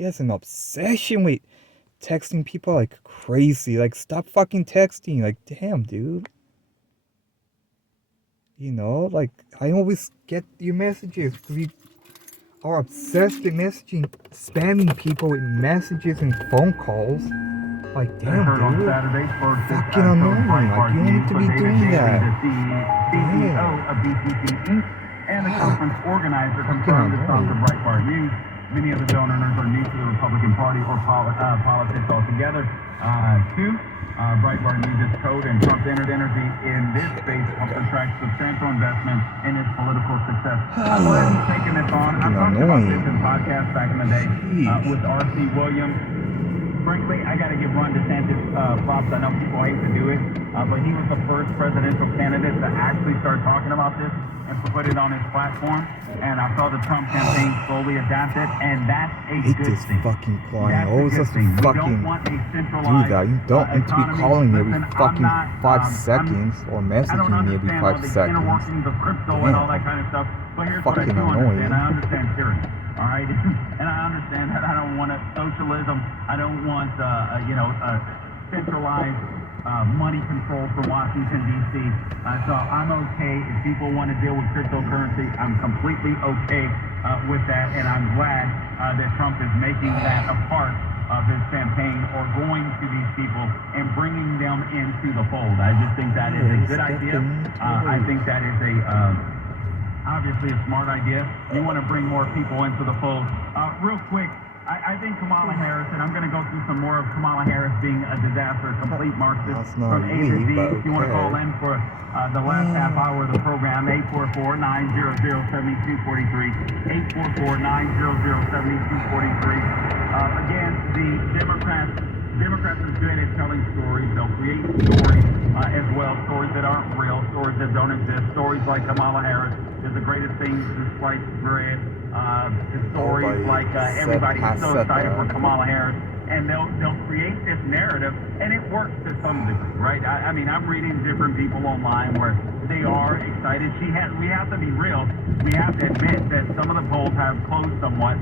he has an obsession with texting people like crazy. Like, stop fucking texting. Like, damn, dude. You know, like, I always get your messages. We are obsessed with messaging, spamming people with messages and phone calls. Like, damn, dude. Fucking annoying. Like, you don't need to be doing that. Damn. And the conference organizer confirmed this on the Breitbart News. Many of the donors are new to the Republican Party or politics altogether. Breitbart News is code, and Trump's entered energy in this space helps attract substantial investment in his political success. I'm glad he's taking this on. I've talked about this in podcasts back in the day with R.C. Williams. Frankly, I got to give Ron DeSantis props. I know people hate to do it, but he was the first presidential candidate to actually start talking about this and to put it on his platform. And I saw the Trump campaign slowly adapt it, and that's a good thing. Fucking client. Always has to fucking do that. You don't need to be calling me every fucking 5 seconds or messaging me every 5 seconds. The crypto and all that kind of stuff. But here's what I do understand. I understand tyranny. All right, and I understand that I don't want socialism. I don't want, centralized money control from Washington, D.C. So I'm okay if people want to deal with cryptocurrency. I'm completely okay with that, and I'm glad that Trump is making that a part of his campaign or going to these people and bringing them into the fold. I just think that is a good idea. I think that is obviously a smart idea. You want to bring more people into the fold. Real quick, I think Kamala Harris, and I'm going to go through some more of Kamala Harris being a disaster, complete Marxist from A to Z. If you want to call in for the last half hour of the program, 844-900-7243, 844-900-7243. Again, the Democrats are good at telling stories. They'll create stories as well, stories that aren't real, stories that don't exist. Stories like Kamala Harris is the greatest thing since sliced bread. Stories like everybody's so excited for Kamala Harris, and they'll create this narrative, and it works to some degree, right? I mean, I'm reading different people online where they are excited. We have to be real. We have to admit that some of the polls have closed somewhat,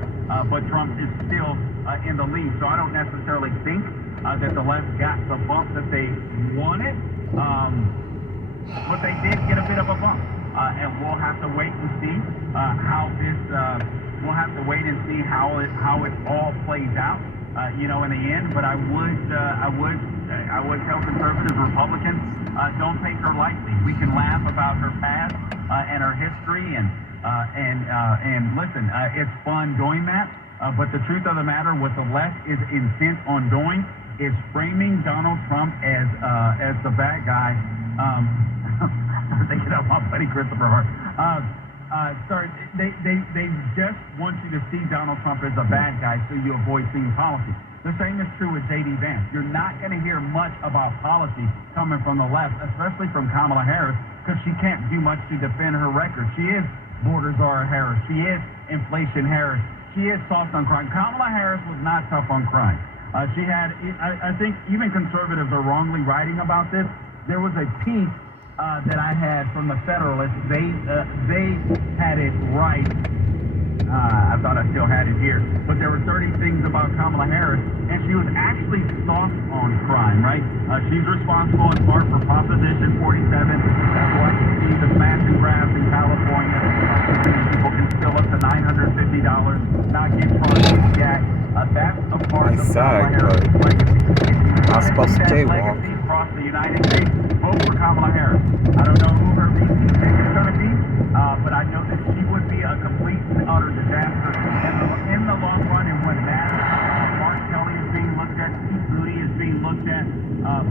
but Trump is still in the lead. So I don't necessarily think that the left got the bump that they wanted, but they did get a bit of a bump. And we'll have to wait and see how this. We'll have to wait and see how it all plays out. In the end. But I would tell conservative Republicans, don't take her lightly. We can laugh about her past and her history, and listen, it's fun doing that. But the truth of the matter, what the left is intent on doing is framing Donald Trump as the bad guy. I'm thinking of my buddy Christopher Hart. They just want you to see Donald Trump as a bad guy so you avoid seeing policy. The same is true with J.D. Vance. You're not going to hear much about policy coming from the left, especially from Kamala Harris, because she can't do much to defend her record. She is border czar Harris. She is inflation Harris. She is soft on crime. Kamala Harris was not tough on crime. She had, I think even conservatives are wrongly writing about this. There was a piece that I had from the Federalist. They had it right. I thought I still had it here. But there were 30 things about Kamala Harris, and she was actually soft on crime, right? She's responsible in part for Proposition 47. That's why you see the smash and grabs in California. People can steal up to $950, not get charged yet. That's a part of Kamala Harris' legacy. Not supposed to jaywalk. Across the United States, vote for Kamala Harris. I don't know who her VP pick is going to be, but I know that she would be a complete and utter disaster in the long run. And when Mark Kelly is being looked at, Steve Booty is being looked at,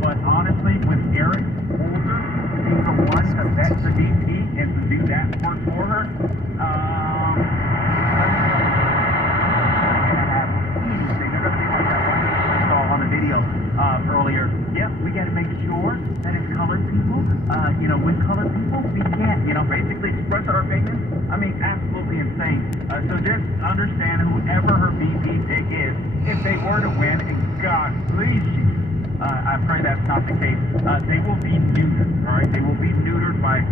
but honestly, with Eric Holder being the one to vet the VP and to do that work for her, video earlier. Yep, we got to make sure that as colored people, with colored people, we can't, basically express our opinions. I mean, absolutely insane. So just understand whoever her VP pick is, if they were to win, and God, please, I pray that's not the case, they will be neutered, all right? They will be neutered by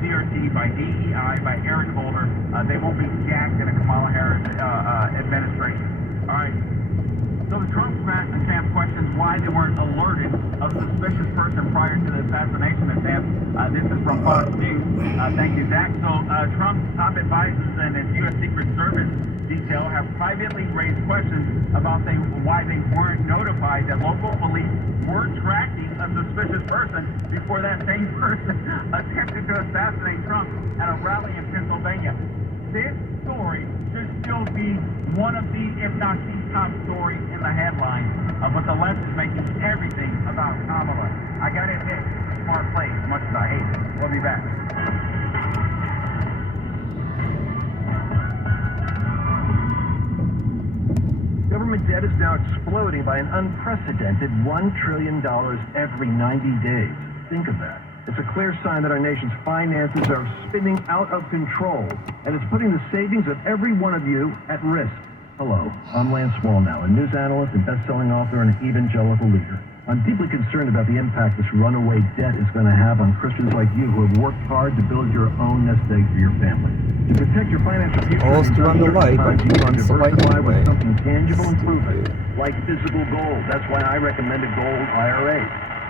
CRT, by DEI, by Eric Holder. They won't be jacked in a Kamala Harris administration. All right. So the Trump camp questions why they weren't alerted of a suspicious person prior to the assassination attempt. This is from Fox News. Thank you, Zach. So Trump's top advisors and his U.S. Secret Service detail have privately raised questions about why they weren't notified that local police were tracking a suspicious person before that same person attempted to assassinate Trump at a rally in Pennsylvania. This story should still be one of the, if not the top story in the headlines, but the left is making everything about Kamala. I gotta admit, it's a smart play as much as I hate it. We'll be back. Government debt is now exploding by an unprecedented $1 trillion every 90 days. Think of that. It's a clear sign that our nation's finances are spinning out of control, and it's putting the savings of every one of you at risk. Hello, I'm Lance Wallnow, a news analyst and best-selling author and an evangelical leader. I'm deeply concerned about the impact this runaway debt is going to have on Christians like you who have worked hard to build your own nest egg for your family. To protect your financial future, Almost to run the light, but you need to runs the light diversify with anyway. something tangible and proven, like physical gold. That's why I recommend a gold IRA.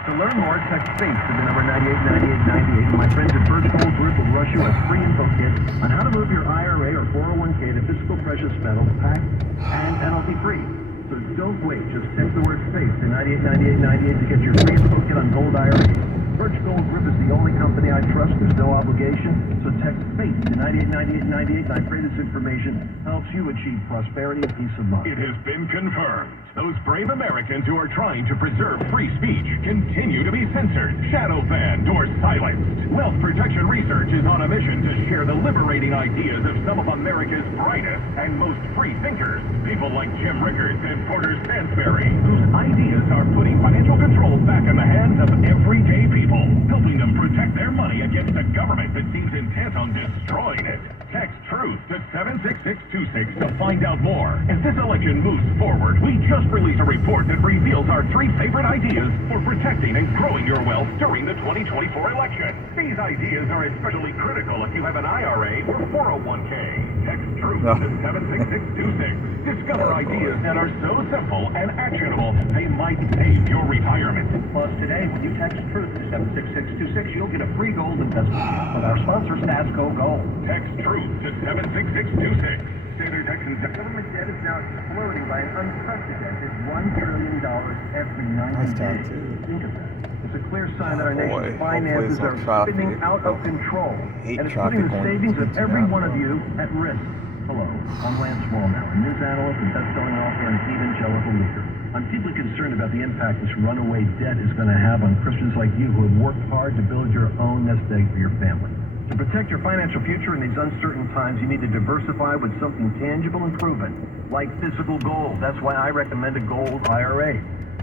To learn more, text FAITH to the number 989898, and my friends at First Gold Group will rush you a free info kit on how to move your IRA or 401k to physical precious metals, tax and penalty-free. So don't wait, just text the word FAITH to 989898 to get your free info kit on gold IRA. Birch Gold Group is the only company I trust. There's no obligation. So text FAITH to 989898, and I pray this information helps you achieve prosperity and peace of mind. It has been confirmed. Those brave Americans who are trying to preserve free speech continue to be censored, shadow banned, or silenced. Wealth Protection Research is on a mission to share the liberating ideas of some of America's brightest and most free thinkers. People like Jim Rickards and Porter Stansberry, whose ideas are putting financial control back in the hands of everyday people, helping them protect their money against a government that seems intent on destroying it. Text TRUTH to 76626 to find out more. As this election moves forward, we just released a report that reveals our 3 favorite ideas for protecting and growing your wealth during the 2024 election. These ideas are especially critical if you have an IRA or 401k. Text TRUTH to 76626. Discover ideas that are so simple and actionable, they might save your retirement. Plus, today, when you text TRUTH to 76626, you'll get a free gold investment with our sponsor, Stasco Gold. Text TRUTH to 76626. Standard text and Government debt is now exploding by an unprecedented $1 trillion every 90 days. Think of that. It's a clear sign that our nation's finances are spinning out of control, and it's putting the savings of every one of you at risk. Hello, I'm Lance Wallnow, a news analyst and best-selling author and evangelical leader. I'm deeply concerned about the impact this runaway debt is going to have on Christians like you who have worked hard to build your own nest egg for your family. To protect your financial future in these uncertain times, you need to diversify with something tangible and proven, like physical gold. That's why I recommend a gold IRA.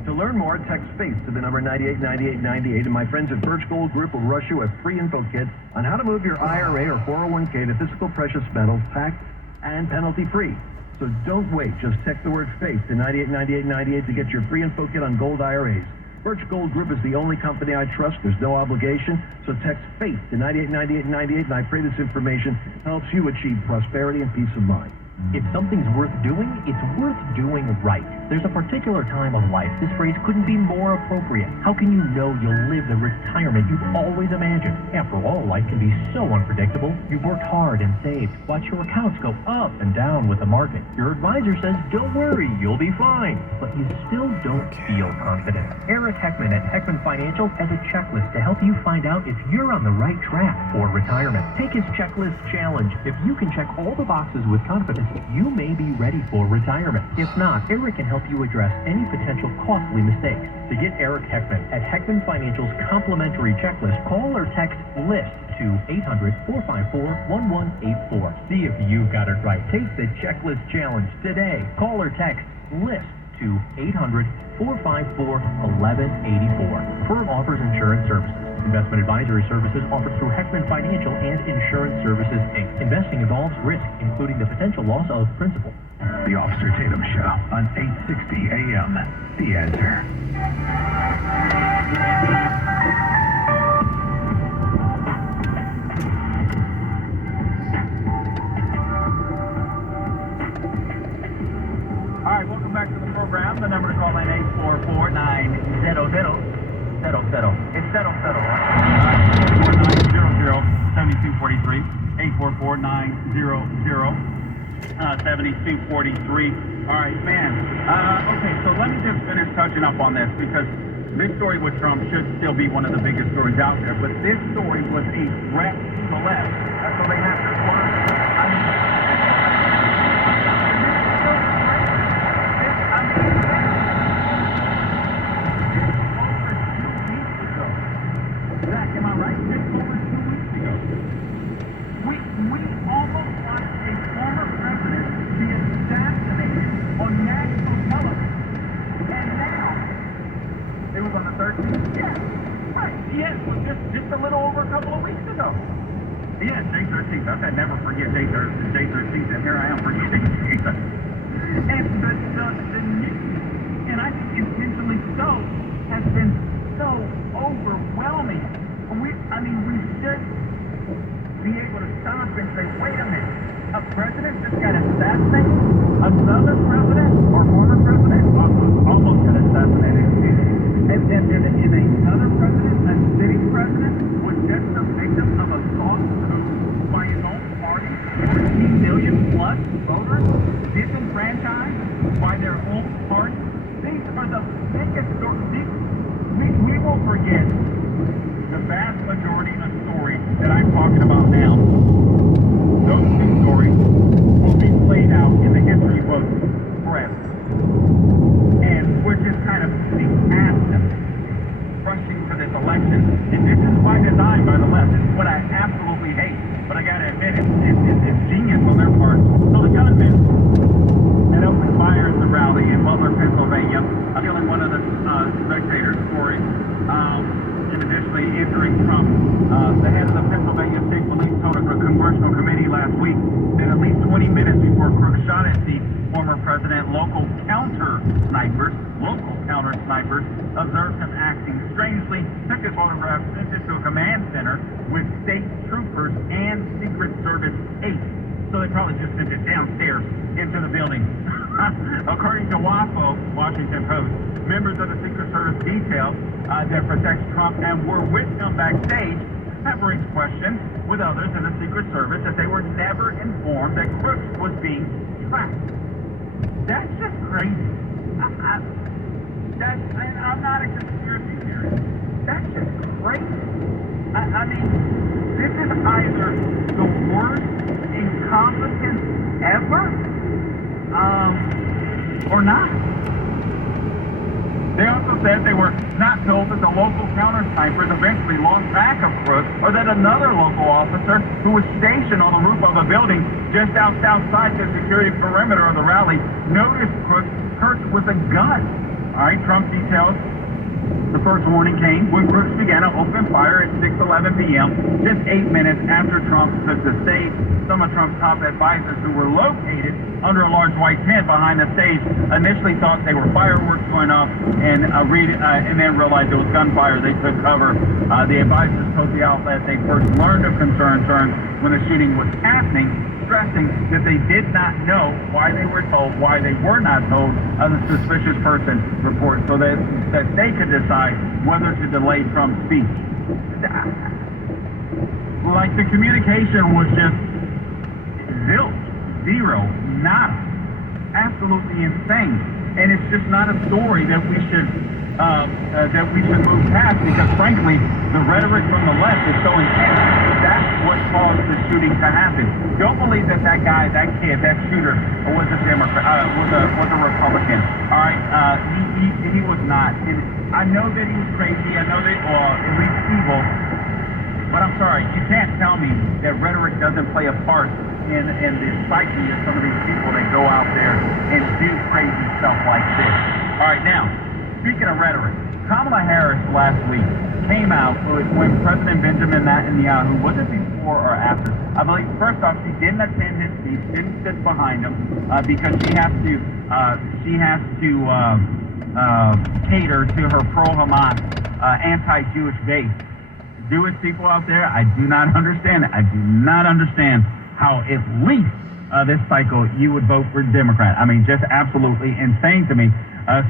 To learn more, text FAITH to the number 989898, and my friends at Birch Gold Group will rush you a free info kit on how to move your IRA or 401k to physical precious metals, tax and penalty-free. So don't wait, just text the word FAITH to 989898 to get your free info kit on gold IRAs. Birch Gold Group is the only company I trust. There's no obligation. So text FAITH to 989898, and I pray this information helps you achieve prosperity and peace of mind. If something's worth doing, it's worth doing right. There's a particular time of life this phrase couldn't be more appropriate. How can you know you'll live the retirement you've always imagined? After all, life can be so unpredictable. You've worked hard and saved. Watch your accounts go up and down with the market. Your advisor says, don't worry, you'll be fine. But you still don't feel confident. Eric Heckman at Heckman Financial has a checklist to help you find out if you're on the right track for retirement. Take his checklist challenge. If you can check all the boxes with confidence, you may be ready for retirement. If not, Eric can help you address any potential costly mistakes. To get Eric Heckman at Heckman Financial's complimentary checklist, call or text LIST to 800-454-1184. See if you got it right. Take the checklist challenge today. Call or text LIST to 800-454-1184. Firm offers insurance services. Investment advisory services offered through Heckman Financial and Insurance Services, Inc. Investing involves risk, including the potential loss of principal. The Officer Tatum Show on 860 AM. The Answer. All right, welcome back to the program. the number to call in 844-900. It's settle, right? 844-900-7243. 844-900-7243. All right, man. Okay, so let me just finish touching up on this because this story with Trump should still be one of the biggest stories out there. But this story was a threat to the left. So they have to work. I mean, am I right? Just over 2 weeks ago. We almost watched a former president be assassinated on national television. And now, it was on the 13th? Yeah, right. Yes, it was just a little over a couple of weeks ago. Yeah, day 13th. I said never forget day 13th, and here I am forgetting Jesus. And the news, and I think intentionally so, has been so overwhelming. We should be able to stop and say, wait a minute, a president just got assassinated? Another president, or former president, almost got assassinated. And another president, a sitting president, was just a victim of a soft coup by his own party, 14 million plus voters, disenfranchised by their own party. These are the biggest stories. We will forget the vast majority of stories that I'm talking about now. Those two stories will be played out in the history books forever. And we're just kind of moving past them, rushing to this election. And this is by design by the left. This is what I absolutely hate. But I gotta admit, it's genius on their part. So the gunmen that opened fire at the rally in Butler, Pennsylvania, I'm feeling one of the spectator stories. And additionally injuring Trump. The head of the Pennsylvania State Police told a congressional committee last week that at least 20 minutes before Crook shot at the former president, local counter snipers observed him acting strangely, took his photograph, sent it to a command center with state troopers and Secret Service aides. So they probably just sent it downstairs into the building. According to WAPO, Washington Post, members of the Secret Service detail that protects Trump and were with him backstage have raised questions with others in the Secret Service that they were never informed that Crooks was being tracked. That's just crazy. I'm not a conspiracy theorist. That's just crazy. I mean, this is either the worst incompetence ever, or not. They also said they were not told that the local counter snipers eventually lost track of Crooks, or that another local officer who was stationed on the roof of a building just outside the security perimeter of the rally noticed Crooks perched with a gun. All right, Trump details the first warning came when Crooks began to open fire at 6:11 p.m., just 8 minutes after Trump took the stage. Some of Trump's top advisors who were located under a large white tent behind the stage initially thought they were fireworks going off and then realized it was gunfire. They took cover. The advisors told the outlet they first learned of concerns when the shooting was happening, stressing that they did not know why they were not told of the suspicious person report, so that they could decide whether to delay Trump's speech. Like, the communication was just zero, nada. Absolutely insane. And it's just not a story that we should move past, because frankly, the rhetoric from the left is so intense. That's what caused the shooting to happen. Don't believe that guy, that kid, that shooter was a Democrat, was a Republican. All right, he was not. And I know that he was crazy. I know that, or at least evil. But I'm sorry, you can't tell me that rhetoric doesn't play a part in the psyche of some of these people that go out there and do crazy stuff like this. All right, now, speaking of rhetoric, Kamala Harris last week came out when President Benjamin Netanyahu, was it before or after? I believe, first off, she didn't attend his speech, didn't sit behind him, because she has to cater to her pro-Hamas, anti-Jewish base. Jewish people out there, I do not understand it. I do not understand how at least this cycle you would vote for Democrat. I mean, just absolutely insane to me.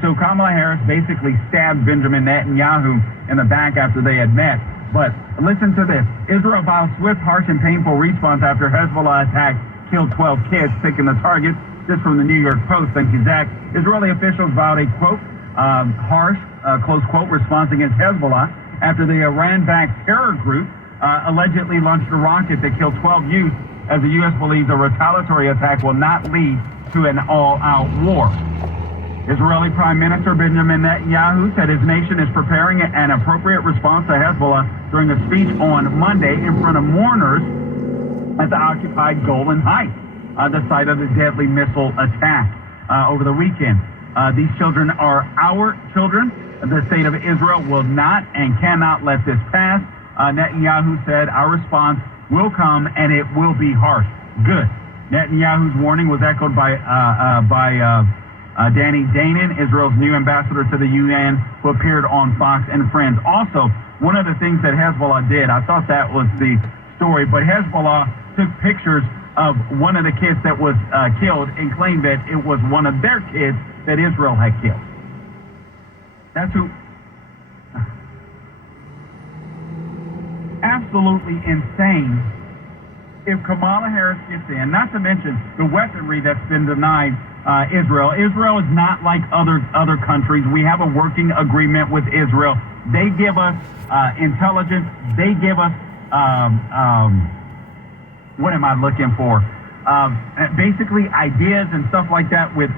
So Kamala Harris basically stabbed Benjamin Netanyahu in the back after they had met. But listen to this. Israel vows swift, harsh, and painful response after Hezbollah attack killed 12 kids, picking the targets. This from the New York Post. Thank you, Zach. Israeli officials vowed a, quote, harsh, close quote, response against Hezbollah after the Iran-backed terror group allegedly launched a rocket that killed 12 youth, as the U.S. believes a retaliatory attack will not lead to an all-out war. Israeli Prime Minister Benjamin Netanyahu said his nation is preparing an appropriate response to Hezbollah during a speech on Monday in front of mourners at the occupied Golan Heights, the site of the deadly missile attack over the weekend. These children are our children. The state of Israel will not and cannot let this pass. Netanyahu said, our response will come and it will be harsh. Good. Netanyahu's warning was echoed by Danny Danon, Israel's new ambassador to the UN, who appeared on Fox and Friends. Also, one of the things that Hezbollah did, I thought that was the story, but Hezbollah took pictures of one of the kids that was killed and claimed that it was one of their kids that Israel had killed. That's who... Absolutely insane. If Kamala Harris gets in, not to mention the weaponry that's been denied Israel. Israel is not like other countries. We have a working agreement with Israel. They give us intelligence. They give us what am I looking for? Basically ideas and stuff like that with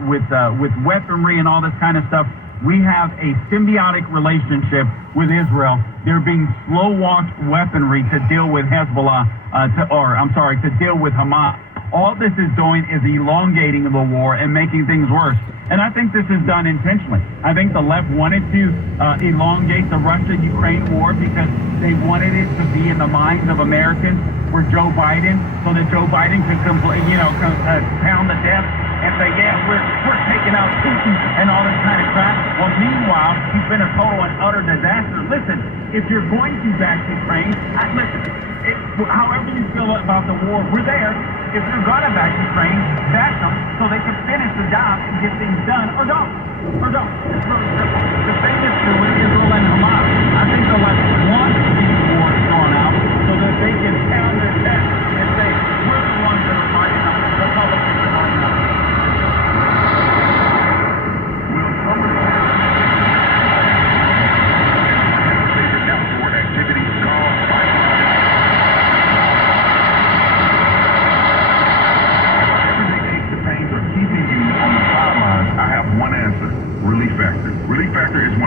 weaponry and all this kind of stuff. We have a symbiotic relationship with Israel. They're being slow-walked weaponry to deal with Hezbollah, to deal with Hamas. All this is doing is elongating the war and making things worse. And I think this is done intentionally. I think the left wanted to elongate the Russia-Ukraine war because they wanted it to be in the minds of Americans for Joe Biden, so that Joe Biden could pound the desk and say, yeah, we're taking out Putin and all this kind of crap. Well, meanwhile, he's been a total and utter disaster. Listen, if you're going to back Ukraine, however you feel about the war, we're there. If you're going to back Ukraine, back them so they can finish the job and get things done, or don't. It's really simple. The same is true with Israel and Hamas. I think the left wants these wars drawn out so that they can pound their chest and say, we're the ones that are fighting them. The Republicans are fighting them. Relief Factor is 100%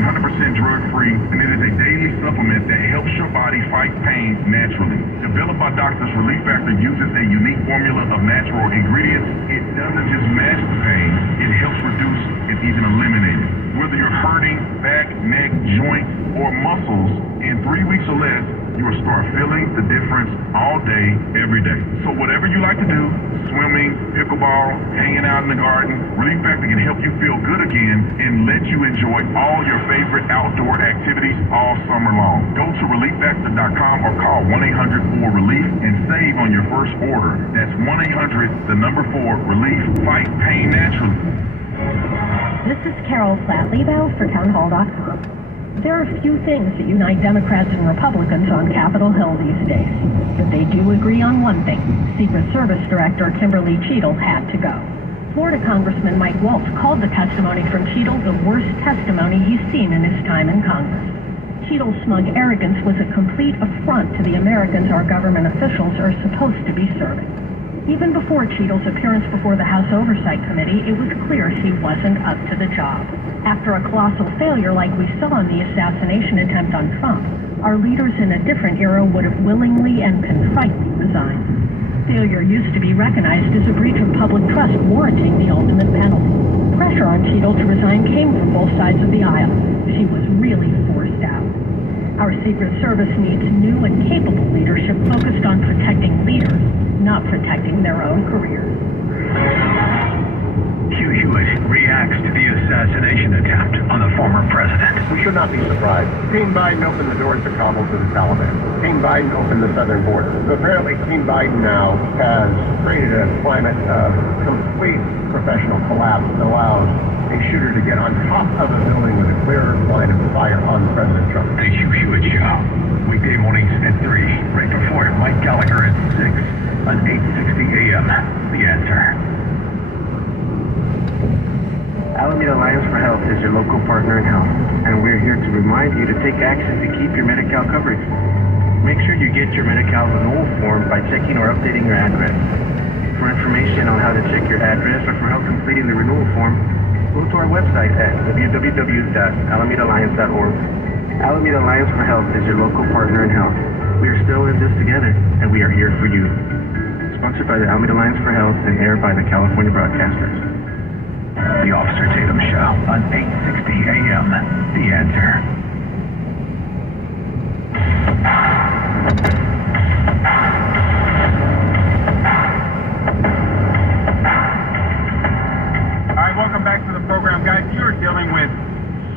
drug-free, and it is a daily supplement that helps your body fight pain naturally. Developed by doctors, Relief Factor uses a unique formula of natural ingredients. It doesn't just mask the pain, it helps reduce and even eliminate it. Whether you're hurting back, neck, joint, or muscles, in 3 weeks or less, you will start feeling the difference all day, every day. So whatever you like to do, swimming, pickleball, hanging out in the garden, Relief Factor can help you feel good again and let you enjoy all your favorite outdoor activities all summer long. Go to relieffactor.com or call 1-800-4-RELIEF and save on your first order. That's 1-800-4-RELIEF. Fight pain naturally. This is Carol Platt-Liebau for townhall.com. There are few things that unite Democrats and Republicans on Capitol Hill these days, but they do agree on one thing. Secret Service Director Kimberly Cheadle had to go. Florida Congressman Mike Waltz called the testimony from Cheadle the worst testimony he's seen in his time in Congress. Cheadle's smug arrogance was a complete affront to the Americans our government officials are supposed to be serving. Even before Cheadle's appearance before the House Oversight Committee, it was clear she wasn't up to the job. After a colossal failure like we saw in the assassination attempt on Trump, our leaders in a different era would have willingly and contritely resigned. Failure used to be recognized as a breach of public trust, warranting the ultimate penalty. Pressure on Cheadle to resign came from both sides of the aisle. She was really forced out. Our Secret Service needs new and capable leadership focused on protecting leaders, not protecting their own careers. Hugh Hewitt reacts to the assassination attempt on the former president. We should not be surprised. Team Biden opened the doors to Kabul to the Taliban. Team Biden opened the southern border. So apparently Team Biden now has created a climate of complete professional collapse that allows a shooter to get on top of a building with a clear line of fire on President Trump. The Hugh Hewitt Show. Weekday mornings at 3, right before Mike Gallagher at 6 on 860 AM. The Answer. Alameda Alliance for Health is your local partner in health, and we're here to remind you to take action to keep your Medi-Cal coverage. Make sure you get your Medi-Cal renewal form by checking or updating your address. For information on how to check your address or for help completing the renewal form, go to our website at www.alamedaalliance.org. Alameda Alliance for Health is your local partner in health. We are still in this together, and we are here for you. Sponsored by the Alameda Alliance for Health and aired by the California Broadcasters. The Officer Tatum Show on 860 AM. The Answer. All right, welcome back to the program, guys. You're dealing with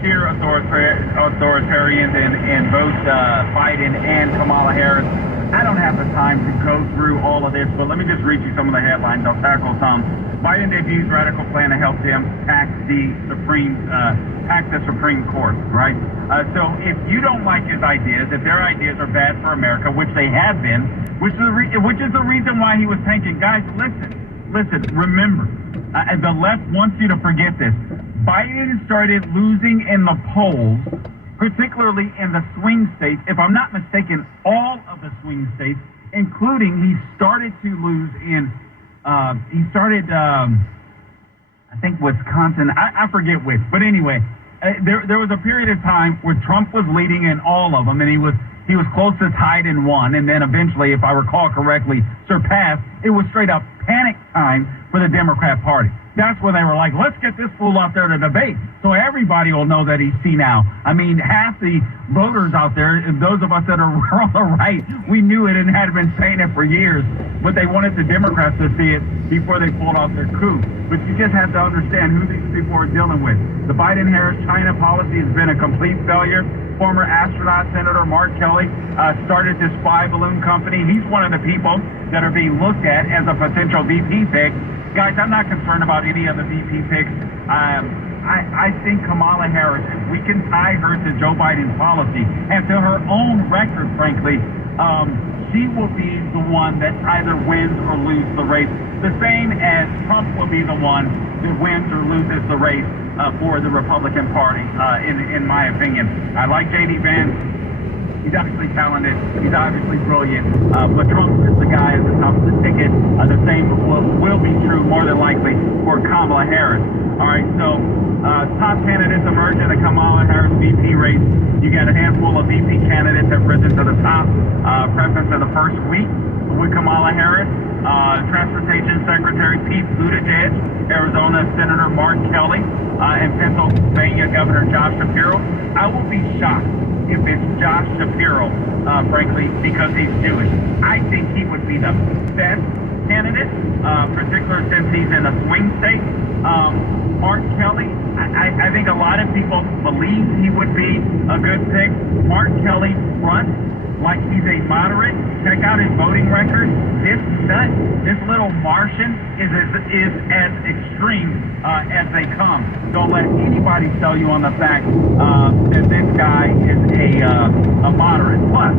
sheer authoritarians in both Biden and Kamala Harris. I don't have the time to go through all of this, but let me just read you some of the headlines. I'll tackle some. Biden debuts radical plan to help them tax the Supreme Court, right? So if you don't like his ideas, if their ideas are bad for America, which they have been, which is the reason why he was tanking. Guys, listen, remember, the left wants you to forget this. Biden started losing in the polls, particularly in the swing states. If I'm not mistaken, all of the swing states, including he started to lose in, I think Wisconsin. I forget which, but anyway, there was a period of time where Trump was leading in all of them, and he was close to tied in one, and then eventually, if I recall correctly, surpassed. It was straight up panic time for the Democrat Party. That's where they were like, let's get this fool out there to debate so everybody will know that he's senile. I mean, half the voters out there, those of us that are on the right, we knew it and had been saying it for years, but they wanted the Democrats to see it before they pulled off their coup. But you just have to understand who these people are dealing with. The Biden-Harris China policy has been a complete failure. Former astronaut Senator Mark Kelly started this spy balloon company. He's one of the people that are being looked at as a potential VP pick. Guys, I'm not concerned about any of the VP picks. I think Kamala Harris, if we can tie her to Joe Biden's policy and to her own record, frankly, she will be the one that either wins or loses the race, the same as Trump will be the one that wins or loses the race for the Republican Party, in my opinion. I like J.D. Vance. He's obviously talented. He's obviously brilliant. But Trump is the guy at the top of the ticket. The same will be true, more than likely, for Kamala Harris. All right, so top candidates emerge in the Kamala Harris VP race. You got a handful of VP candidates that have risen to the top. Preference of the first week with Kamala Harris. Transportation Secretary Pete Buttigieg, Arizona Senator Mark Kelly, and Pennsylvania Governor Josh Shapiro. I will be shocked if it's Josh Shapiro, frankly, because he's Jewish. I think he would be the best candidate, particularly since he's in a swing state. Mark Kelly, I think a lot of people believe he would be a good pick. Mark Kelly fronts like he's a moderate. Check out his voting record. This nut, this little Martian, is as extreme as they come. Don't let anybody sell you on the fact that this guy is a moderate. Plus,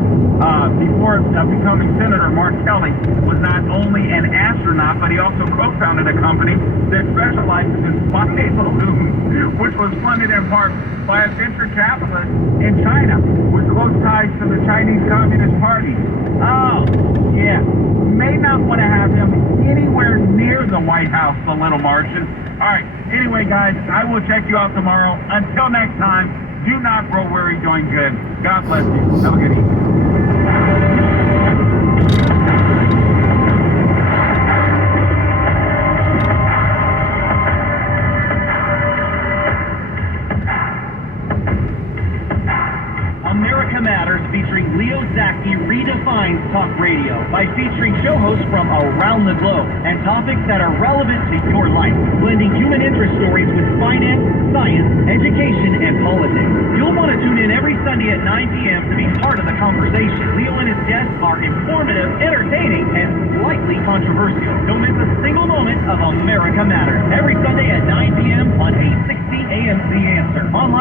before becoming senator, Mark Kelly was not only an astronaut, but he also co-founded a company that specializes in spy balloons, which was funded in part by a venture capitalist in China with close ties to the Chinese Communist Party. Oh, yeah. May not want to have him anywhere near the White House, the little Martian. All right. Anyway, guys, I will check you out tomorrow. Until next time, do not grow weary doing good. God bless you. Have a good evening. Matters featuring Leo Zaki redefines talk radio by featuring show hosts from around the globe and topics that are relevant to your life, blending human interest stories with finance, science, education, and politics. You'll want to tune in every Sunday at 9 p.m. to be part of the conversation. Leo and his guests are informative, entertaining, and slightly controversial. Don't miss a single moment of America Matters every Sunday at 9